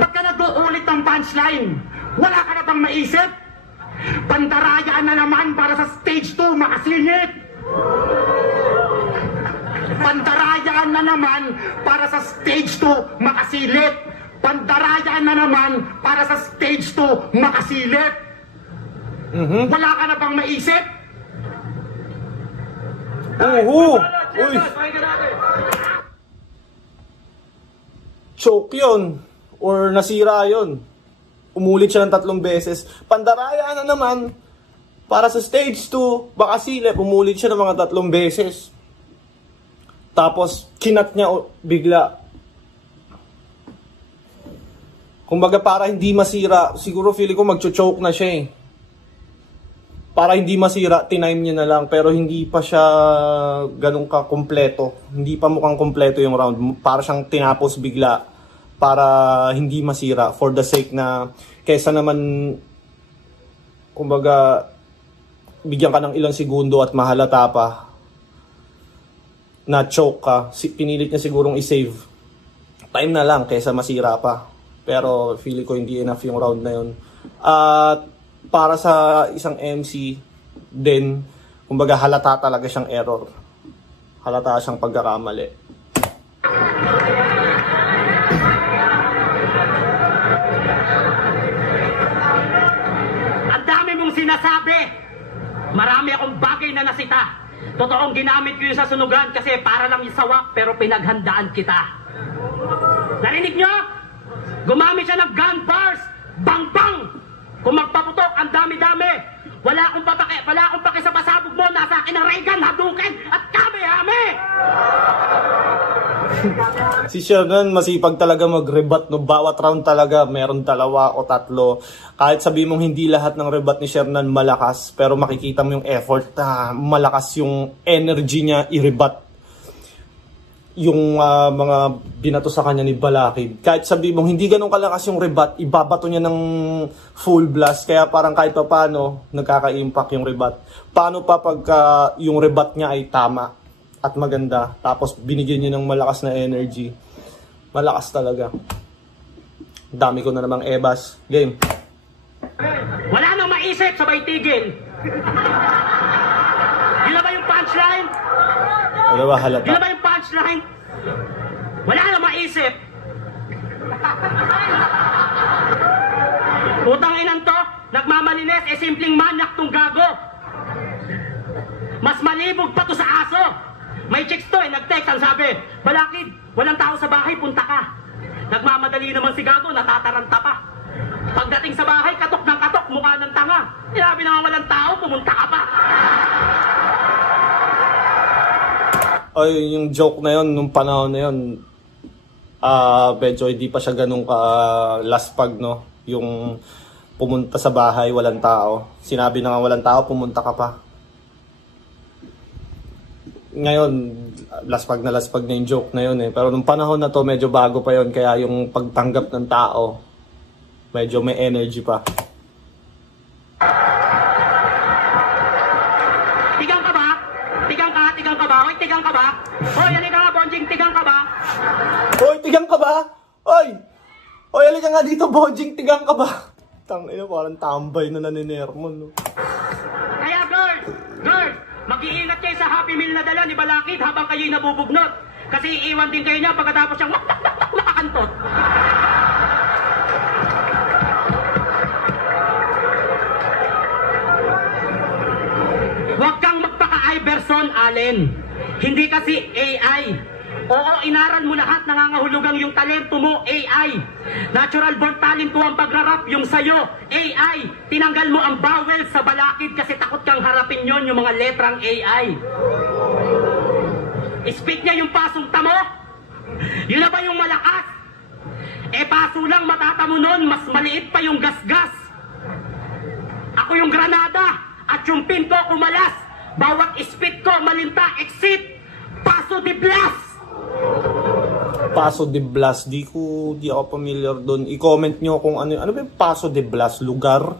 Ba't ka nag-uulit ng punchline? Wala ka na bang maisip? Pandarayaan na naman para sa stage 2 makasingit. Pandarayaan na naman para sa stage 2 makasilip. Pandarayaan na naman para sa stage 2 makasilip. Wala ka na bang maisip? Uy! Choke yun. or nasira yon. Umulit siya ng 3 beses. Pandaraya na naman, para sa stage 2, baka silip, umulit siya ng mga 3 beses. Tapos, kinat niya bigla. Kumbaga para hindi masira, siguro feeling ko magcho-choke na siya eh. Para hindi masira, tinime niya na lang. Pero hindi pa siya ganun ka-kompleto. Hindi pa mukhang kompleto yung round. Para siyang tinapos bigla. Para hindi masira. For the sake na, kesa naman, kumbaga, bigyan ka ng ilang segundo at mahalata pa. Na-choke ka. Pinilit niya sigurong i-save. Time na lang kesa masira pa. Pero feeling ko hindi enough yung round na yun. At para sa isang MC din, kumbaga halata talaga siyang error. Halata siyang pagkakamali. Ang dami mong sinasabi. Marami akong bagay na nasita. Totoong ginamit ko yun sa sunugan kasi para lang isawak pero pinaghandaan kita. Narinig nyo? Gumamit siya ng gun bars. Bang bang! Kung magpaputok, ang dami-dami. Wala akong pake sa pasabog mo. Nasa akin ang Reagan, Hadouken, at Kamehame! Si Shernan masipag talaga mag-rebat, no? Bawat round talaga meron 2 o 3. Kahit sabi mong hindi lahat ng rebat ni Shernan malakas, pero makikita mo yung effort na malakas yung energy niya i-rebat yung mga binato sa kanya ni Balakid. Kahit sabi mong hindi ganun kalakas yung rebat, ibabato niya ng full blast. Kaya parang kahit pa paano, nagkaka-impact yung rebat. Paano pa pagka yung rebat niya ay tama at maganda, tapos binigyan niya ng malakas na energy. Malakas talaga. Dami ko na namang ebas. Game. Wala nang maisip, sabay tigil. Yun na ba yung punchline? Ano ba halata? Yun na ba yung punchline? Wala nang maisip. Utang inan to, nagmamalinis, simpleng manyak tong gago. Mas malibog pa to sa aso. May chicks to nag-text ang sabi, Balakid, walang tao sa bahay, punta ka. Nagmamadali naman si gago, natataranta pa. Pagdating sa bahay, katok ng katok, mukha ng tanga. Sinabi na nga walang tao, pumunta ka pa. Ay, yung joke na yun, nung panahon na yun, medyo hindi pa siya ganun ka laspag, no? Yung pumunta sa bahay, walang tao. Sinabi na nga walang tao, pumunta ka pa. Ngayon, laspag na yung joke na yun eh. Pero nung panahon na to, medyo bago pa yun. Kaya yung pagtanggap ng tao, medyo may energy pa. Tigang ka ba? Tigang ka ba? Hoy, tigang ka ba? Hoy, halika nga, Bonjing, tigang ka ba? Hoy, tigang ka ba? Hoy! Hoy, halika nga dito, Bonjing, tigang ka ba? Tangina, parang tambay na naninermon, no? Kaya girls, mag-iingat kayo sa Happy Meal na dala ni Balakid habang kayo'y nabubugnot. Kasi iiwan din kayo niya pagkatapos siyang nakakantot. Huwag kang magpaka-Iverson, Allen. Hindi kasi AI. Oo, inaral mo lahat, nangangahulugang yung talento mo, AI. Natural born talent ko ang pagrarap, yung sayo, AI. Tinanggal mo ang bawel sa Balakid kasi takot kang harapin yon yung mga letrang AI. Speak niya yung pasong tamo? Yun na ba yung malakas? Paso lang matatamo nun, mas maliit pa yung gasgas. Ako yung granada, at yung pin ko kumalas. Bawat spit ko, malinta, exit. Paso de blast! Paso de Blas, di ako familiar doon. I-comment nyo kung ano ba yung Paso de Blas, lugar?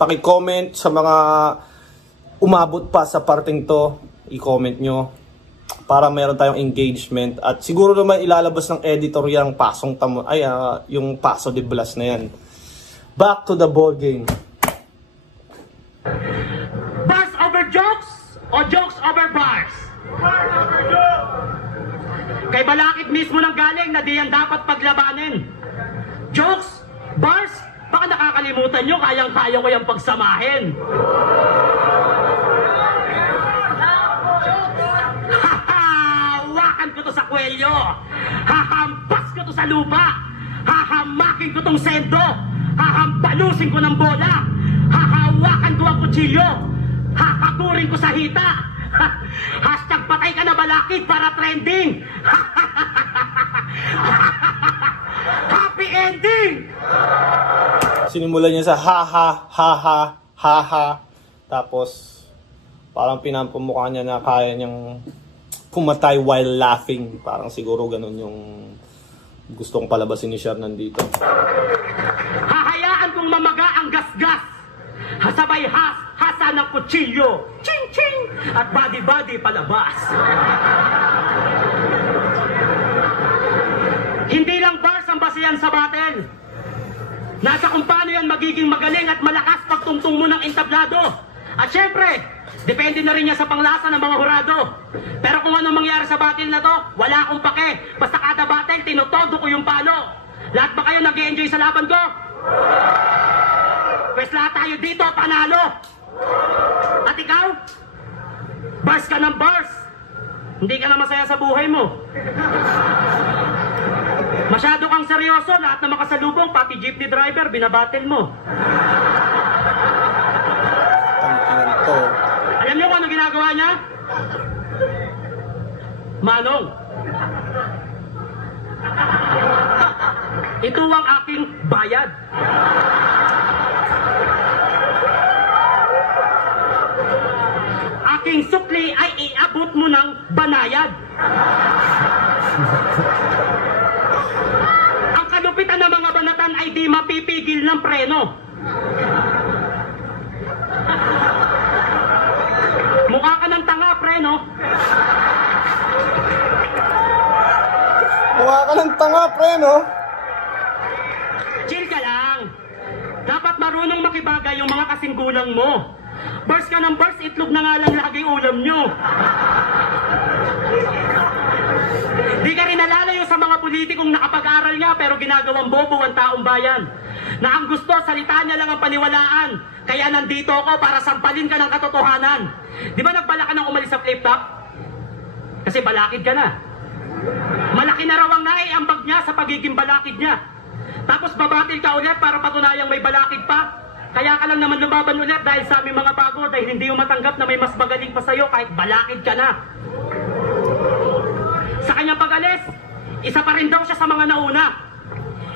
Paki-comment sa mga umabot pa sa parting to, i-comment nyo para meron tayong engagement at siguro naman ilalabas ng editor yung pasong tamo, yung Paso de Blas na yan. Back to the ball game. Bars over jokes o jokes over bars? Kay Balakid mismo nang galing na di yan dapat paglabanin. Jokes? Bars? Baka nakakalimutan nyo, kayang-kaya ko yung pagsamahin. Hahawakan ko to sa kwelyo. Hahampas ko to ko sa lupa. Hahamakin ko tong sendo. Hahampalusin ko ng bola. Hahawakan ko ang kutsilyo. Hakakurin ko sa hita. Hashtag patay ka na balakid para trending. Happy ending! Sinimulan niya sa ha-ha. Tapos, parang pinampamukha niya na kaya niyang pumatay while laughing. Parang siguro ganun yung gustong palabasin ni Shernan dito. Hahayaan kong mamaga ang gasgas. Hasabay hasa ng kutsilyo. Ching ching! At body palabas. Hindi lang bars ang basihan sa battle. Nasa kung paano yan magiging magaling at malakas pagtungtong mo ng entablado. At syempre, depende na rin yan sa panglasa ng mga hurado. Pero kung ano mangyari sa battle na to, wala akong pake. Basta kada battle, tinotodo ko yung palo. Lahat ba kayo nag-i-enjoy sa laban ko? Pwes lahat tayo dito, panalo. At ikaw? Bars ka ng bars. Hindi ka na masaya sa buhay mo. Masyado kang seryoso, lahat na makasalubong, pati jeepney driver, binabattle mo. Alam niyo kung ano ginagawa niya? Manong, ito ang aking bayad. Aking sukli ay iabot mo ng banayad. Ang kalupitan ng mga banatan ay di mapipigil ng preno. Mukha ka ng tanga, preno. Mukha ka ng tanga, preno. Chill ka lang. Dapat marunong makibagay yung mga kasing gulang mo. Bars ka ng bars, itlog na nga lang lagi ulam nyo. Di ka rin nalalayo sa mga politikong nakapag-aral nga pero ginagawang bobo ang taong bayan. Na ang gusto, salita niya lang ang paniwalaan. Kaya nandito ako para sampalin ka ng katotohanan. Di ba nagbala ka ng umalis sa flip-top? Kasi balakid ka na. Malaki na raw ang naiambag niya sa pagiging balakid niya. Tapos babatil ka ulit para patunayang may balakid pa. Kaya ka lang naman lumaban ulit dahil sa aming mga bago, dahil hindi mo matanggap na may mas magaling pa sa'yo kahit balakid ka na. Sa kanyang pag-alis, isa pa rin daw siya sa mga nauna.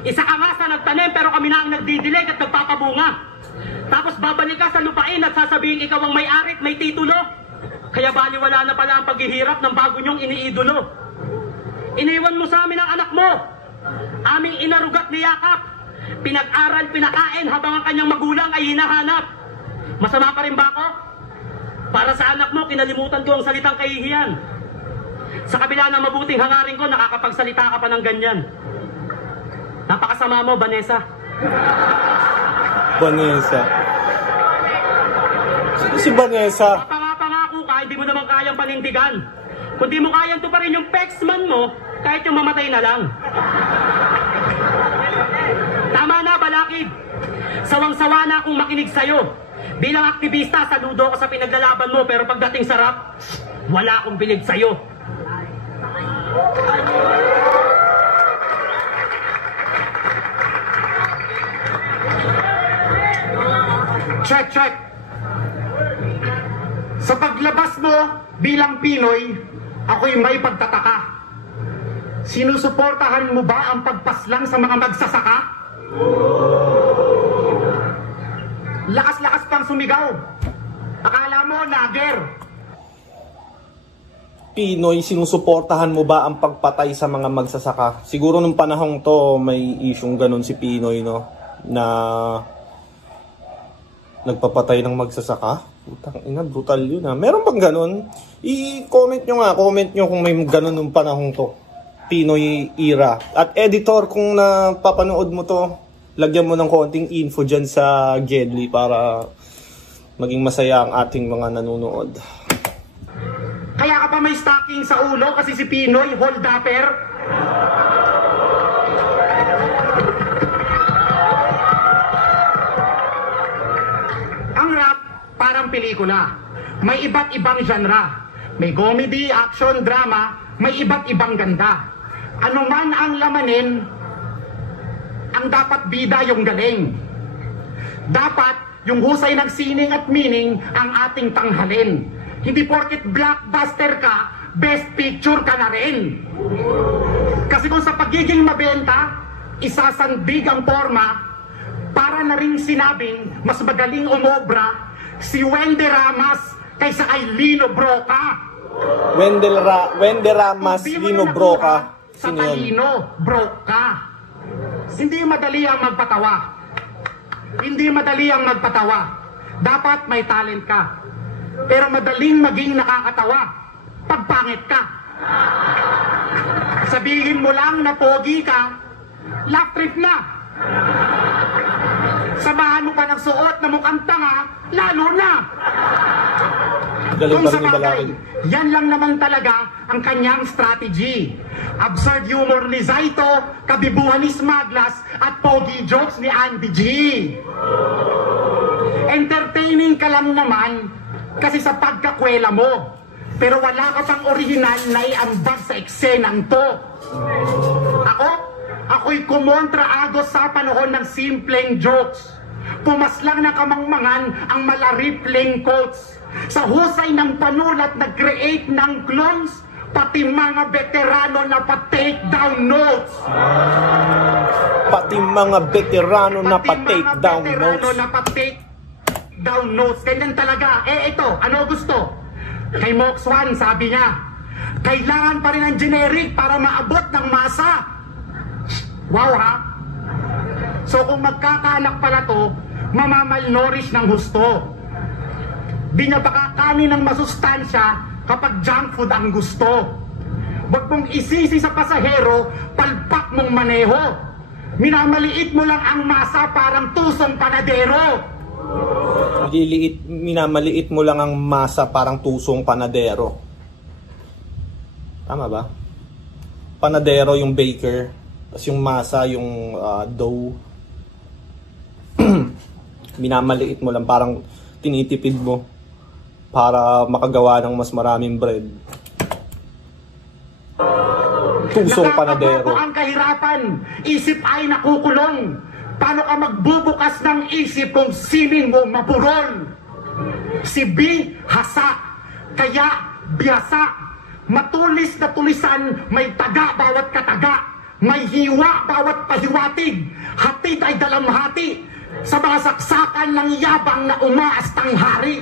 Isa ka nga sa nagtanim pero kami na ang nagdidilig at nagpapabunga. Tapos babalik ka sa lupain at sasabihin ikaw ang may-ari at may titulo. Kaya baliwala na pala ang paghihirap ng bago niyong iniidolo. Iniwan mo sa amin ang anak mo. Aming inarugat niyakap. Pinag-aral, pinakain habang ang kanyang magulang ay hinahanap. Masama pa rin ba ako? Para sa anak mo, kinalimutan ko ang salitang kahihiyan. Sa kabila ng mabuting hangarin ko, nakakapagsalita ka pa ng ganyan. Napakasama mo, Vanessa. Vanessa. Sino si Vanessa? Pangako ka, hindi mo naman kayang panindigan. Kung di mo kayang to pa rin yung pexman mo, kahit yung mamatay na lang. Tama na, balakid. Sawang-sawa na akong makinig sa'yo. Bilang aktivista, saludo ako sa pinaglalaban mo, pero pagdating sa rap, wala akong bilib sa'yo. Check. Sa paglabas mo bilang Pinoy, ako'y may pagtataka. Sinusuportahan mo ba ang pagpaslang sa mga magsasaka? Lakas-lakas pang sumigaw. Akala mo, lager. Pinoy, sinusuportahan mo ba ang pagpatay sa mga magsasaka? Siguro nung panahong to, may isyong ganun si Pinoy, no? Na nagpapatay ng magsasaka. Putang ina, brutal yun, ha? Meron bang ganun? I-comment nyo kung may ganun nung panahong to. Pinoy era. At editor, kung napapanood mo to, lagyan mo ng konting info dyan sa Gedli para maging masaya ang ating mga nanonood. Kaya ka pa may stocking sa ulo kasi si Pinoy, hold-upper? Ang rap, parang pelikula. May iba't ibang genre. May comedy, action, drama, may iba't ibang ganda. Ano man ang lamanin, ang dapat bida yung galing. Dapat yung husay ng sining at meaning ang ating tanghalin. Hindi porket blockbuster ka, best picture ka na rin. Kasi kung sa pagiging mabenta, isasandig ang forma, para na rin sinabing mas magaling umobra si Wendy Ramas kaysa kay Lino Broca. Wendy Ramas, Lino Broca. Sa Sino yun? Lino Broca. Hindi madali ang magpatawa. Hindi madali ang magpatawa. Dapat may talent ka. Pero madaling maging nakakatawa pag pangit ka. Sabihin mo lang na pogi ka, laugh trip na. Samahan mo pa ng suot na mukhang tanga, lalo na. Galing Kung pa sa rin ni bagay, Balakid. yan lang naman talaga ang kanyang strategy. Absurd humor ni Zaito, kabibuhan ni Smaglas, at pogi jokes ni Andy G. Entertaining ka lang naman kasi sa pagkakwela mo. Pero wala ka pang original na iambag sa eksenang to. Ako'y kumontra agos sa panahon ng simpleng jokes. Pumaslang na kamangmangan ang malaripling quotes. Sa husay ng panulat nag-create ng clones, pati mga veterano na pa-take down notes. Pati mga veterano na pa-take down notes. Na pa-take down notes. Ganyan talaga. Ito, ano gusto? Kay Mox One, sabi niya, kailangan pa rin ang generic para maabot ng masa. Wow ha? So kung magkakaanak pala to, mamamalnourish ng husto. Di niya pakakanin ng masustansya kapag junk food ang gusto. Huwag mong isisi sa pasahero, palpak mong maneho. Minamaliit mo lang ang masa parang tusong panadero. Minamaliit mo lang ang masa parang tusong panadero. Tama ba? Panadero yung baker, tapos yung masa yung dough. Minamaliit mo lang, parang tinitipid mo para makagawa ng mas maraming bread. Tusong panadero. Nakakabago ang kahirapan, isip ay nakukulong. Paano ka magbubukas ng isip kung sining mo mapurol? Si B, hasa, kaya biyasa. Matulis na tulisan, may taga bawat kataga. May hiwa bawat pahiwatig. Hatid ay dalamhati. Sa mga saksakan ng yabang na umaastang hari.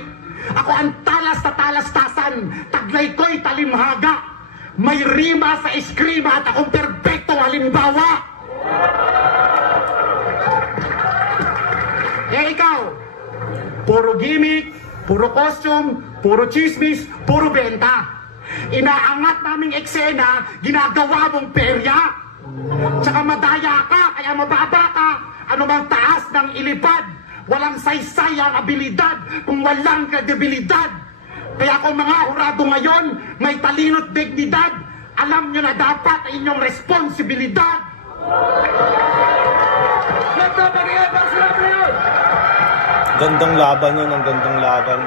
Ako ang talas na talastasan, taglay ko'y talimhaga. May rima sa eskrima at akong perpekto halimbawa. Ikaw, puro gimmick, puro costume, puro chismis, puro benta. Inaangat naming eksena, ginagawa mong perya. Tsaka madaya ka, kaya mababa ka. Ano bang taas ng ilipad? Walang saysay ang abilidad kung walang kredibilidad. Kaya kung mga hurado ngayon, may talino't dignidad, alam nyo na dapat inyong responsibilidad. Gandang laban yun, ang gandang laban.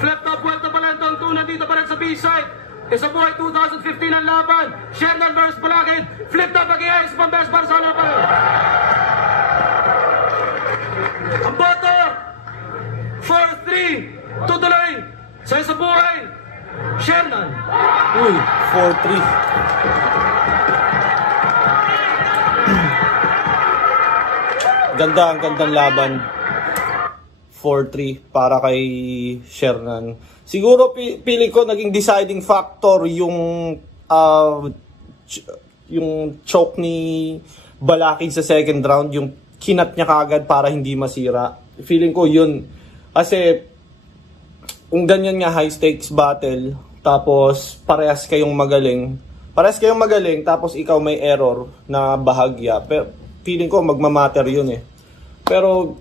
Flip top, Puerto Palento, ang tuna dito pa rin sa B-side. Isa buhay 2015 ang laban. Shernan vs. Balakid. Flip top, mag-iayos pang best para sa laban. Ang boto, 4-3, tutuloy. Sa isa buhay, Shernan. Uy, 4-3. Ganda, ang gandang laban. 4-3 para kay Shernan. Siguro pili ko naging deciding factor yung choke ni Balakid sa second round, yung kinat niya kagad para hindi masira. Feeling ko yun. Kasi kung ganyan nga high stakes battle, tapos parehas kayong magaling, tapos ikaw may error na bahagya. Pero feeling ko magmamatter yun eh. Pero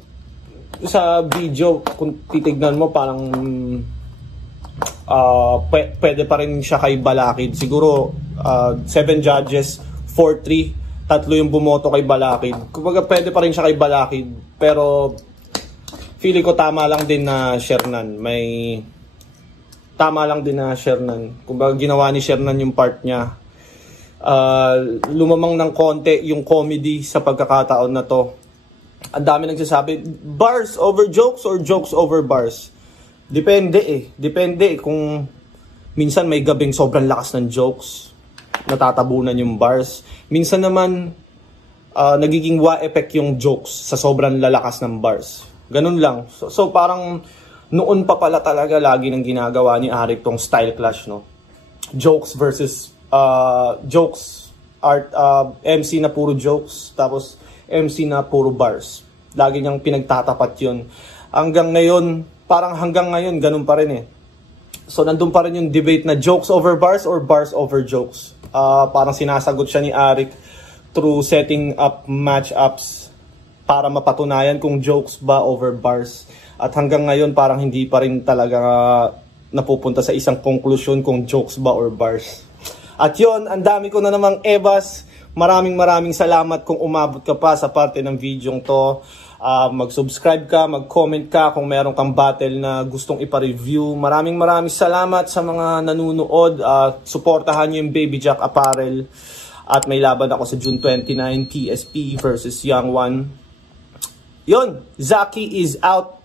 sa video, kung titignan mo, parang pwede pa rin siya kay Balakid. Siguro 7 judges, 4-3, 3 yung bumoto kay Balakid. Kumbaga pwede pa rin siya kay Balakid. Pero feeling ko tama lang din na Shernan. Tama lang din na Shernan. Kumbaga ginawa ni Shernan yung part niya. lumamang ng konti yung comedy sa pagkakataon na to. Ang dami nagsasabi, bars over jokes or jokes over bars? Depende kung minsan may gabing sobrang lakas ng jokes, natatabunan yung bars. Minsan naman, nagiging wa-effect yung jokes sa sobrang lalakas ng bars. Ganun lang. So parang noon pa pala talaga lagi nang ginagawa ni Arik tong style clash, no? Jokes versus jokes, art, MC na puro jokes, tapos MC na puro bars. Lagi niyang pinagtatapat yun. Hanggang ngayon, ganun pa rin eh. So nandun pa rin yung debate na jokes over bars or bars over jokes. Parang sinasagot siya ni Arik through setting up match-ups para mapatunayan kung jokes ba over bars. At hanggang ngayon parang hindi pa rin talaga napupunta sa isang conclusion kung jokes ba or bars. At yon, ang dami ko na namang ebas. Maraming salamat kung umabot ka pa sa parte ng video to. Mag-subscribe ka, mag-comment ka kung meron kang battle na gustong ipa-review. Maraming salamat sa mga nanunood. Suportahan nyo yung Baby Jack Apparel. At may laban ako sa June 29, TSP versus Young One. Yun, Zaki is out.